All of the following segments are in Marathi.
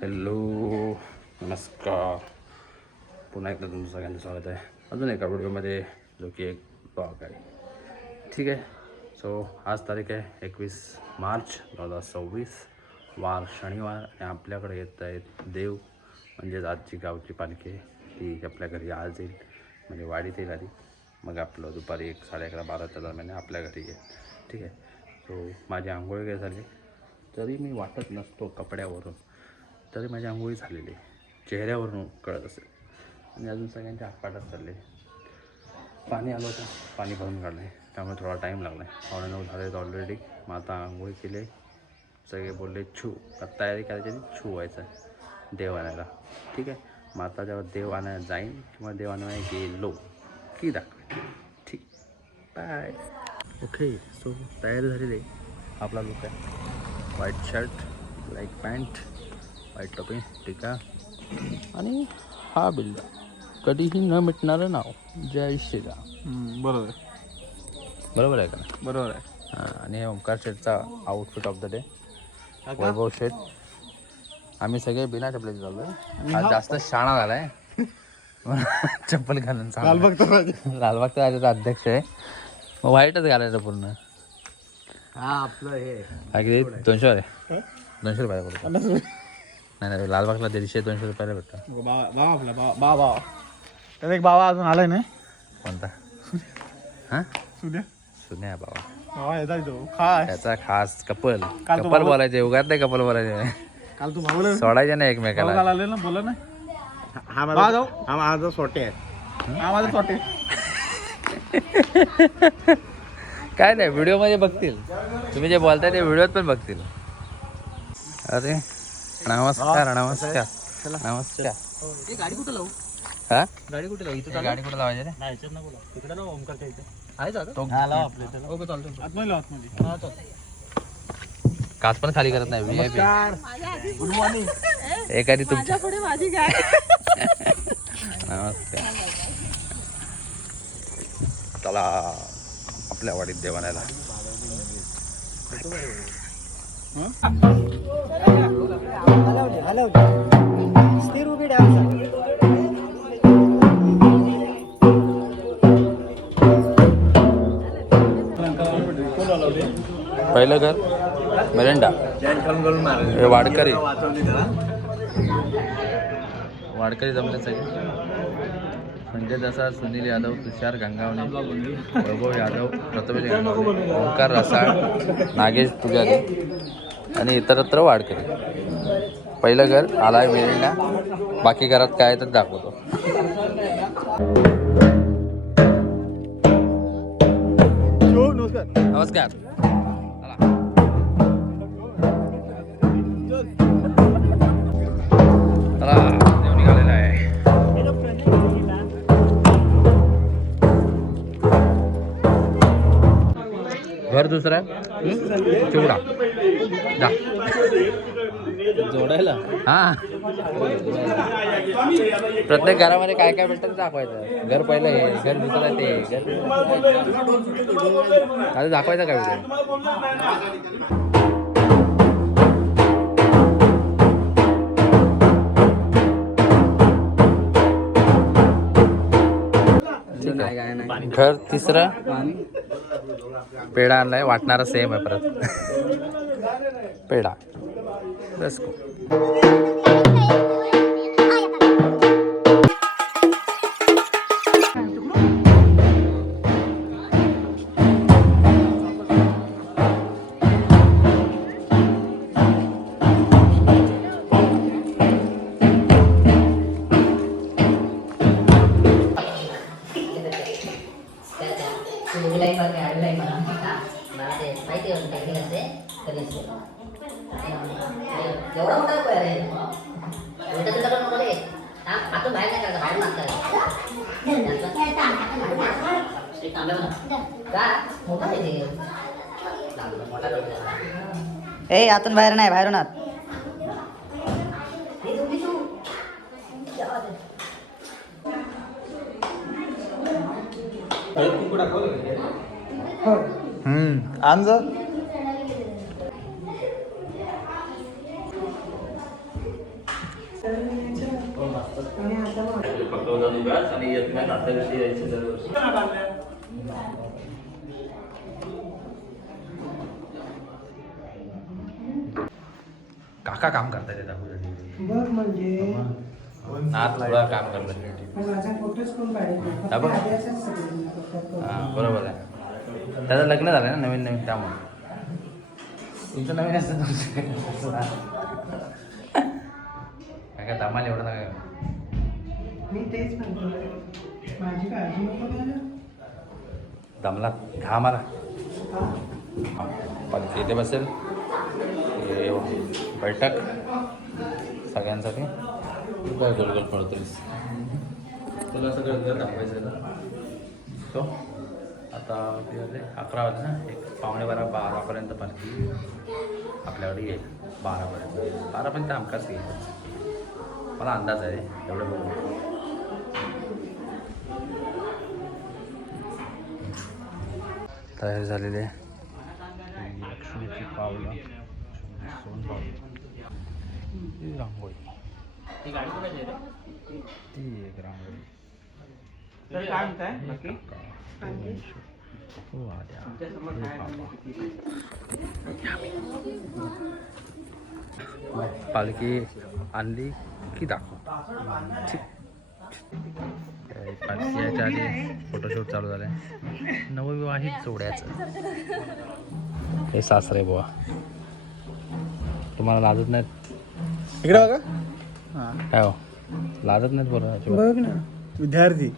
हॅलो नमस्कार, पुन्हा एकदा तुमचं सगळ्यांचं स्वागत आहे अजून एका व्हिडिओमध्ये, जो की एक ब्लॉग आहे. ठीक आहे. सो आज तारीख आहे 21 मार्च 2026, वार शनिवार. आणि आपल्याकडे येत आहेत देव, म्हणजेच आजची गावची पालखी. ती आपल्या घरी आज येईल, म्हणजे वाडीत येईल आधी, मग आपलं दुपारी 11:30-12च्या दरम्यान आपल्या घरी येईल. ठीक आहे. सो माझी आंघोळ वगैरे झाली, तरी मी वाटत नसतो कपड्यावरून, तरी माझी आंघोळी झालेली चेहऱ्यावरून कळत असेल. आणि अजून सगळ्यांच्या हातपाटात चालले. पाणी आलं होतं, पाणी भरून काढलं आहे, त्यामुळे थोडा टाईम लागला आहे. 9:15 झाले ऑलरेडी. मग आता आंघोळी केले, सगळे बोलले छू, आता तयारी करायची आधी छू व्हायचं आहे देव आणायला. ठीक आहे. मग आता जेव्हा देव आणायला जाईन किंवा देव आणायला गेलो की दाखवेन. ठीक, बाय. ओके. सो तयारी झालेली आहे. आपला लुक आहे white shirt, black pant, white टोपी, टिका आणि हा बिल्डर, कधीही न मिटणारं नाव, जय श्रीराम. बरोबर बरोबर आहे का? बरोबर आहे. हां. आणि हे ओमकार शेठचा outfit of the day, Vaibhav Sheth. आम्ही सगळे बिना चपलेचे चाललो आहे. आज जास्त शाणा झाला आहे चप्पल घालून लालबागचा राजाचा अध्यक्ष आहे, मग व्हाईटच घालायचं पूर्ण. हा आपलं हे अगदी 200 आहे, 200 रुपयाला पडतो. नाही, लालबागला 150-200 रुपयाला भेटतं. बाबा आपला बाबा त्याचा एक बाबा अजून आलाय ना. कोणता? हां, सुद्या सुन्या बाबा. बाबा येतात तो काय त्याचा खास कपल काल तो कपल बोलायचे, उगाच नाही कपल बोलायचे, काल तू भाऊला सोडायचे नाही एकमेकाला. आले ना, बोला ना. हा माझा सोटे आहे, हा माझा सोटे. काय नाही, व्हिडिओमध्ये बघतील, तुम्ही जे बोलताय ते व्हिडिओत पण बघतील. अरे नमस्कार नमस्कार नमस्कार. गाडी कुठे लावू? हा, गाडी कुठे लावू? इथं गाडी कुठे लावायची रे? नाही याच्यात नको लावू, तिकडे ना ओमकारच्या इथे आहे जागा. तो हा लाव आपल्या इथे. ओके चालतो. आतमध्ये लाव, आतमध्ये. हा चालतो. काच पण खाली करत नाही VIP. Good morning. एखादी तुमच्या पुढे माझी गाय. नमस्कार. चला आपल्या वाडीत देवानायला. स्थिर उभी डान्स. पहिलं घर मेरेंडा, हे वाडकरी जमले सगळे. संजय दसाळ, सुनील यादव, तुषार गंगावणे, वैभव यादव, प्रथमेश गंगावणे, ओंकार रसाळ, नागेश पुजारी आणि इतरत्र वाडकरी. पहिलं घर आलाय मेरेंडा. बाकी घरात काय तर दाखवतो. नमस्कार. चला देव निघालेला आहे. घर दुसरं चिवडा जा जोडायला. हां, प्रत्येक घरामध्ये काय काय भेटतं ते दाखवायचं. घर पहिलं हे, घर दुसरं ते, घर आता दाखवायचं काय व्हिडिओ. घर तिसरं, पेढा आणलाय, वाटणारा सेम आहे परत पेढा. बस एवढा मोठा नको रे. उलट तुला नको रे. आतून बाहेर नाही काढता, बाहेरून मागता का मोठा आहे ते. ए आतून बाहेर नाही, बाहेरून आत. आण जा. दोन उगाच आणि येत नाही आता कशी यायची दरवर्षी. काका काम करताय बघ म्हणजे नात थोडा काम करतात. माझा फोटोच कोण काढत हा बघ. हां बरोबर आहे. त्याचं लग्न झालं ना नवीन नवीन त्यामुळे तुमचं नवीन असतं तुमचं काय काय दामाला एवढं नका मी तेच म्हणतो माझी काळजी नको घ्यायला. दमला घा मला पालखी इथे बसेल. हे बैठक सगळ्यांसाठी काय गोल गोल पडतोस तुला सगळं घर दाखवायचं ना. तो आता किती वाजले 11 वाजले ना. एक 11:45-12पर्यंत पालखी आपल्याकडे येईल. 12पर्यंत हमखास येईल मला अंदाज आहे एवढं बघू. तयार झालेले लक्ष्मीची पावलं सोन पावलं रांगोळी ती एक रांगोळी पालखी आणली की दाखव. ठीक पालखी यायच्या आधी फोटोशूट चालू झालंय नवविवाहित जोड्याचं. हे सासरे बुवा तुम्हाला लाजत नाहीत इकडे बघा. काय हो लाजत नाहीत बरोबर. बघ ना विद्यार्थी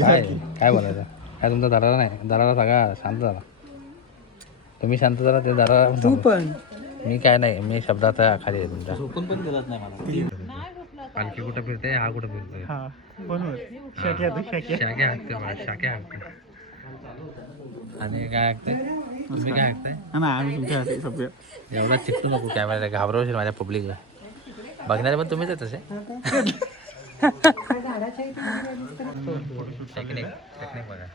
काय काय बोलायचं काय तुमचा दरारा नाही. दरारा सगळा शांत झाला. तुम्ही शांत झाला ते दरारा तू पण मी काय नाही मी शब्दाचा खाली आहे तुमच्या. झोपून पण दिलत नाही मला. पालखी कुठं फिरते हा कुठं फिरतोय. हा बरोबर. शाक्या शाक्या हाकते बघा शाक्या हाकते. आणि काय हाकते तुम्ही काय हाकताय. ना आम्ही तुमच्या सभ्य एवढा चिकटू नको कॅमेरा घाबरवशील माझ्या पब्लिकला. बघणारे पण तुम्हीच आहे तसे. टेक्निक टेक्निक बघा.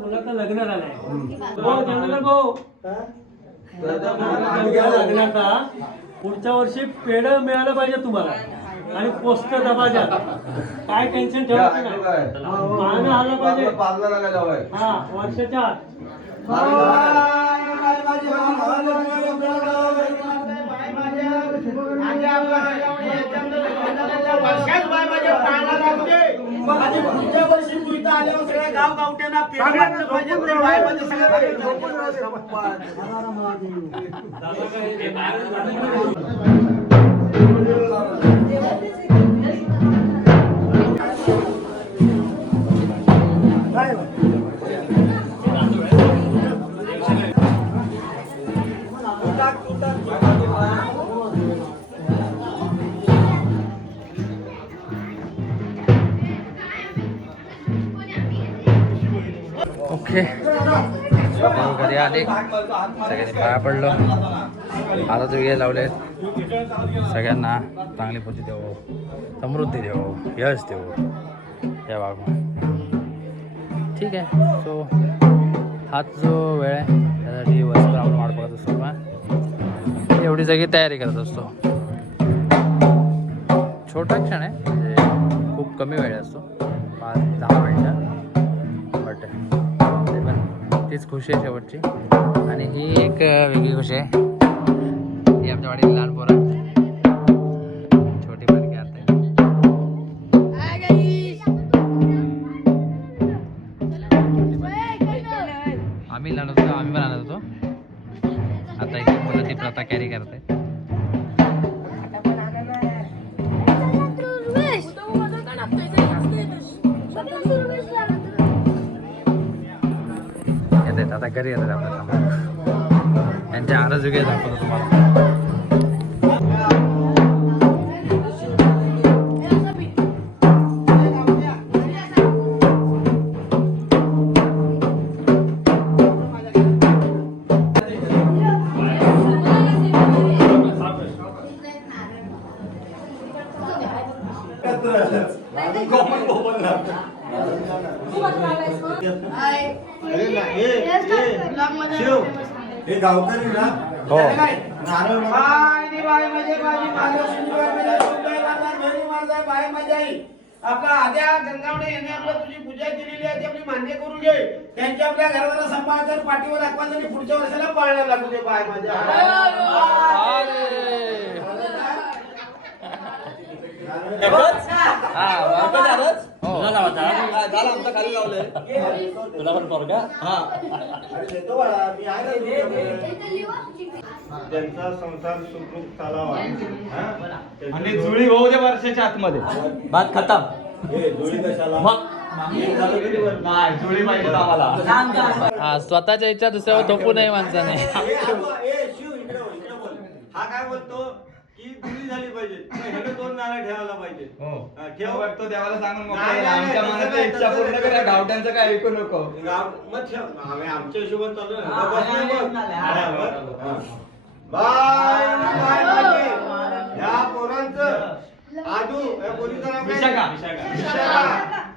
मुलाचं लग्न झालंय लग्नाचा पुढच्या वर्षी पेढ मिळालं पाहिजे तुम्हाला आणि पोस्ट दबाजा काय टेन्शन ठेवायचं नाही. पाहणं आलं पाहिजे हा वर्षाच्या आत. पुढच्या वर्षी तू इथं आल्यावर सगळ्या गाव गावट्यांना घरी आले सगळ्यांनी पाया पडलो आता वेगळे लावले सगळ्यांना चांगली पूजी देवो समृद्धी देवो यश देवो या बाबा ठीक आहे. सो हाच जो वेळ आहे त्यासाठी वर्षभर आपण वाट बघत असतो का एवढी सगळी तयारी करत असतो. छोटा क्षण आहे म्हणजे खूप कमी वेळ असतो 5-10 मिनटं बट ते पण तीच खुशी आहे शेवटची. आणि ही एक वेगळी खुशी आहे ही आमच्या वाडीत लहान पोरं छोटी बारकी आता आम्ही लहान होतो आम्ही पण आणत होतो आता इथे मुलं ती प्रथा कॅरी करते. येत आता घरी येतात आपल्या त्यांच्या आरच वेगळे दाखवतो तुम्हाला. हे गावकरी ना हो आपला आद्या गंगावडे यांनी आपल्या तुझी पूजा केलेली आहे ती आपली मान्य करू घे. त्यांच्या आपल्या घराला सांभाळायचं पाठीवर दाखवायचं आणि पुढच्या वर्षाला पाळण्याला लागू दे बाय माझ्या. तुला पण पोरगा त्यांचा संसार सुखरूप चालावा आणि जुळी होऊ दे वर्षाच्या आतमध्ये. बात खतम. जुळी कशाला नाही जुळी पाहिजे आम्हाला. हा स्वतःच्या इच्छा दुसऱ्यावर थोपू नये माणसाने. शिव इकडे बोल. हा काय बोलतो की जुळी झाली पाहिजे ह्याने 2 नारळ ठेवायला पाहिजे. ठेव वाटतो देवाला सांगून मोकळं नाही, झाला. नाही, आमच्या तसं मनातली नाही, इच्छा तसं पूर्ण नाही. करा गावठ्यांचं काय ऐकू नको. मग ठेव आमच्या हिशोबाने चालू आहे. बाय बाय माझे या पोरांचं आदू या पोरीचं नाव काय? विशाखा.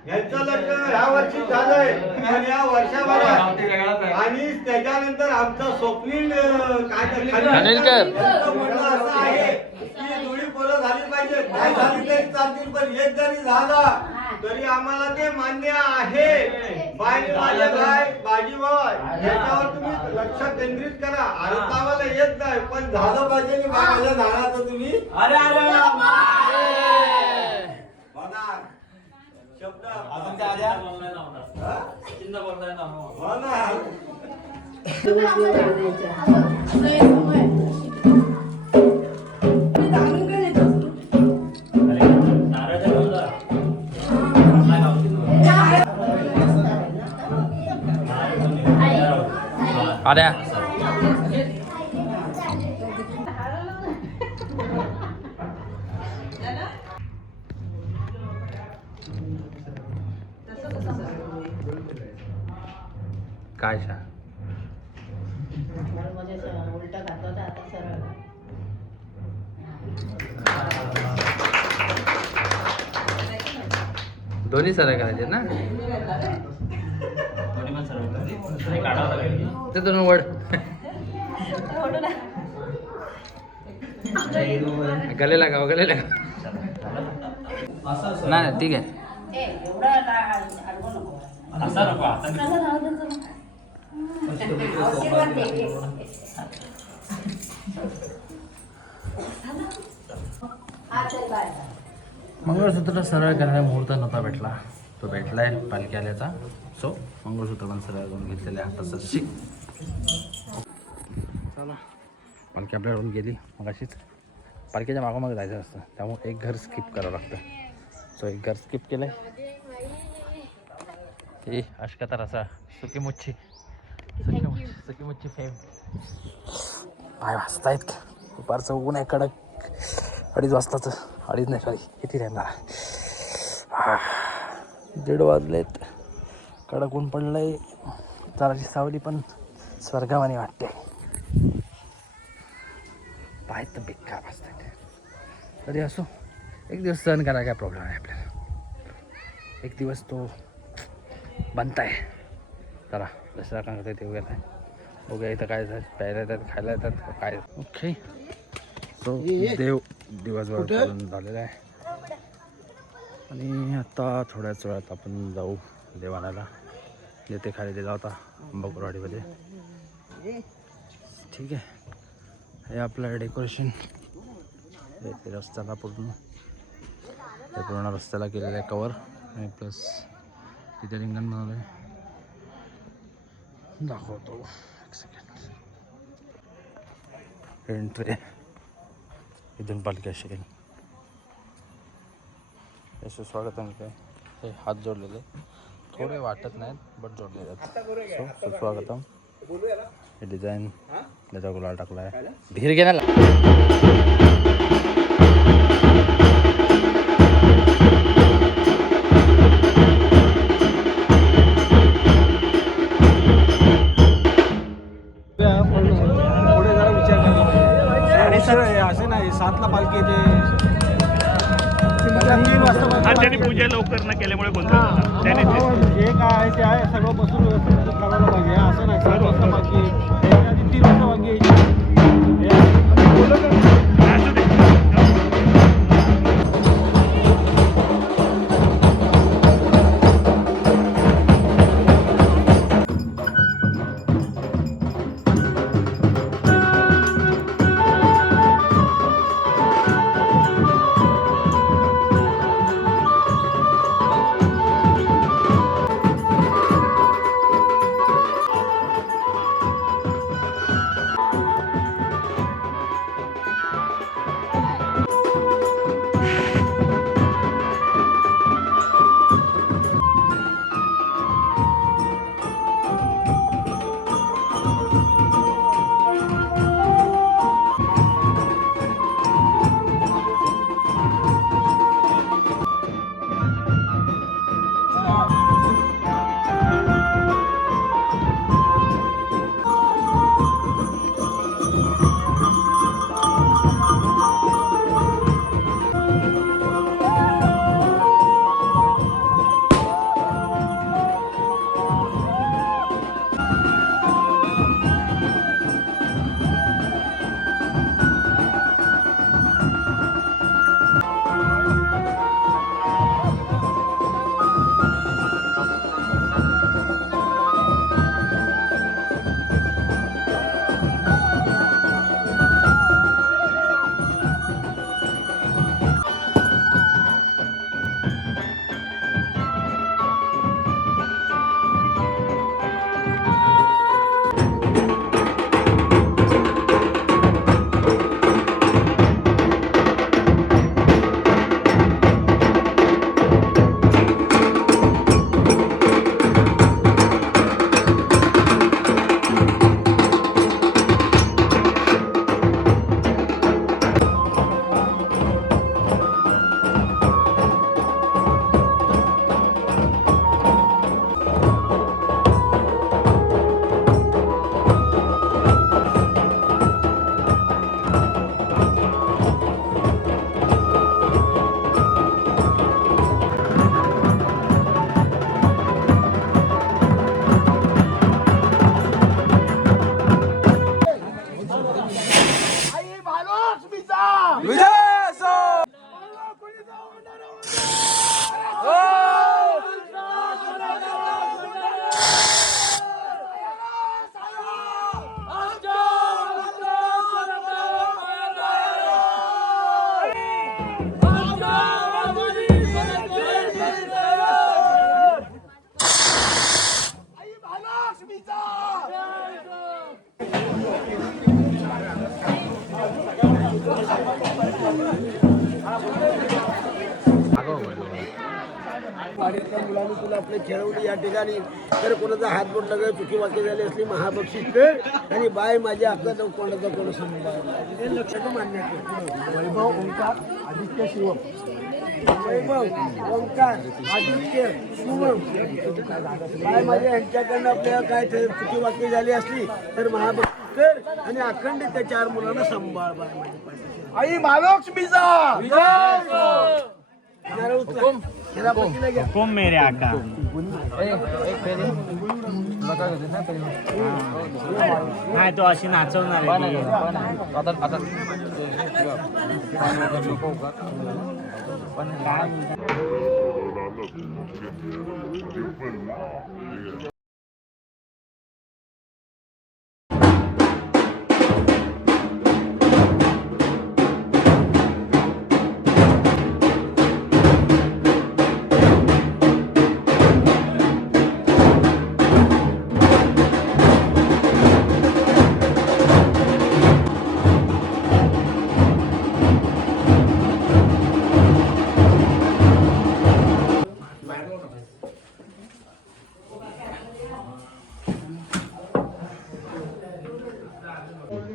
यांचं लग्न ह्या वर्षी झालंय आणि या वर्षभरात गावठी वेगळाच आहे. आणि त्याच्यानंतर आमचा स्वप्नील खानविलकर. यांचं म्हणणं असं आहे की जुळी पोरं झाली पाहिजे नाही झाली तरी चालतील पण एक जरी झाला तरी आम्हाला ते मान्य आहे. माझे बाय बाजी बाय याच्यावर तुम्ही लक्ष केंद्रित करा. आरोप आम्हाला येत नाही पण झालं पाहिजे की माझ्या झाडाचं तुम्ही होणार शब्द अजून त्या आल्या? होणार. आल्या काय शा उलट खातो आता सरळ दोन्ही सरळ करायचे ना ते दोन वड गले लागा गले लागा नाही ठीक आहे. मंगळसूत्र सरळ करणारा मुहूर्त नव्हता भेटला तो भेटलाय पालखी आल्याचा. सो मंगळसूत्र पण सरळ करून घेतलेलं आहे आता सशी. चला पालखी आपल्याकडून गेली मग अशीच पालखीच्या मागोमागे जायचं असतं त्यामुळे एक घर स्किप करावं लागतं. सो एक घर स्किप केलं आहे. ही अशकाता रसा सुकी मुच्छी सुकी मुच्छी फेम पाय वाजतायत. दुपारचं ऊन आहे कडक 2:30 वाजताचं 2:30 नाही सॉरी किती राहणार 1:30 वाजलेत कडक ऊन पडलंय. जराची सावली पण स्वर्गावानी वाटते. पाय तर बेकार असतात. तरी असो, एक दिवस सहन करा, काय प्रॉब्लेम आहे आपल्याला. एक दिवस तो बनताय. चला दसरा काय होतं ते वगैरे बघूया. इथं काय प्यायला येतात, खायला येतात काय. ओके, सो देव दिवसभर चालून झालेला आहे आणि आता थोड्याच वेळात आपण जाऊ देवानाला. येथे खाली दिला होता अंबाकुरवाडीमध्ये. ठीक आहे, हे आपलं डेकोरेशन ते रस्त्याला पूर्ण रस्त्याला केलेलं आहे कवर. आणि प्लस तिथे रिंगण बनवलं आहे, दाखवतो एक सेकंड. एंट्री इथून पालखी अशी येईल. याचं स्वागत आहे. काय हे हात जोडलेले थोडे वाटत नाहीत बट जोडलेले आहेत. सो सुस्वागतम. हे डिझाईन त्याचा गुलाल टाकला आहे. धीर घेण्याला पुढे जरा विचार करायला पाहिजे. असं नाही 7ला पालखी येते. त्यांनी पूजा लवकर न केल्यामुळे गोंधळ जे काय आहे ते आहे, सगळं बसून व्यवस्थित करायला पाहिजे. असं नाही 7 वाजता पालखी, त्याच्या आधी 3 वाजता पालखी यायची. वाडीतल्या मुलांनी तुला आपले खेळवली या ठिकाणी तर कोणाचा हात बोट लागेल चुकी वाक्य झाली असली महाबक्षीस कर आणि बाय माझ्या आपला कोणाचा कोण समजा हे लक्षात मान्य कर. वैभव ओंकार आदित्य शिवम वैभव ओंकार आदित्य शुभम काय माझ्या यांच्याकडनं आपल्याला काय चुकी वाक्य झाली असली तर महाभक्ती कर आणि अखंडित त्या 4 मुलांना सांभाळ बाय माझ्या पाठीशी. आई महालक्ष्मीचा पतीला घ्या. कोण मेरे आका नाही तो अशी नाचवणार आहे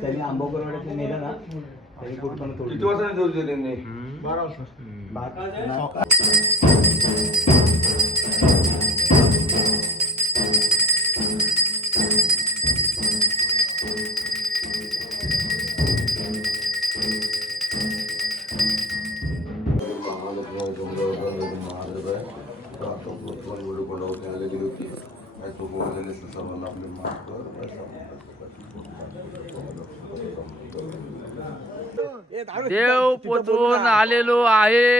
त्यांनी आंबोकरवाड्यातले नेलं ना त्यांनी कुठं किती वाजता जोडले त्यांनी 12 वाजता देव पोचून आलेलो आहे.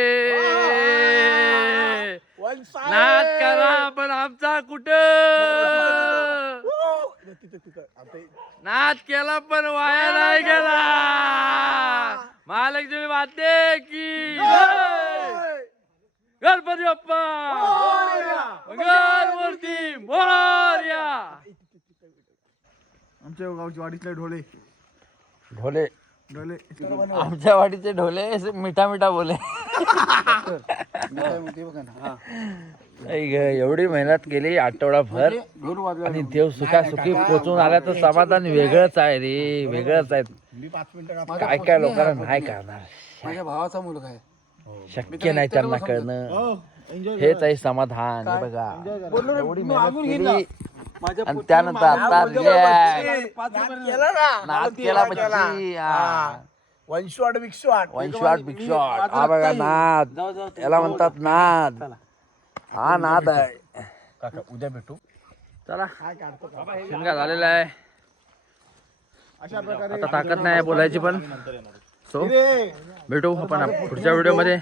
नाच करा पण आमचा कुठं नाच केला पण वाया नाही गेला. महालक्ष्मी वाद्य की गणपती बाप्पा मंगलमूर्ती मोरया. आमच्या गावची वाडीतले ढोले ढोले ढोले आमच्या वाडीचे ढोले मिठा मिठा बोले. एवढी मेहनत केली आठवडाभर आणि देव सुखासुखी पोचून आला तर समाधान वेगळंच आहे रे, वेगळंच आहे. काय काय लोकांना नाही करणार, माझ्या भावाचा मुलगा आहे. शक्य नाही त्यांना करणं. हेच आहे समाधान. हे बघा एवढी मेहनत केली आणि त्यानंतर आता नाद केला बच्ची. One shot big shot one shot big shot. हा बघा नाद, याला म्हणतात नाद. हा नाद आहे. काका उद्या भेटू. चला शिमगा झालेला आहे. अशा प्रकारे आता ताकद नाही बोलायची पण. सो भेटू आपण पुढच्या व्हिडिओ मध्ये.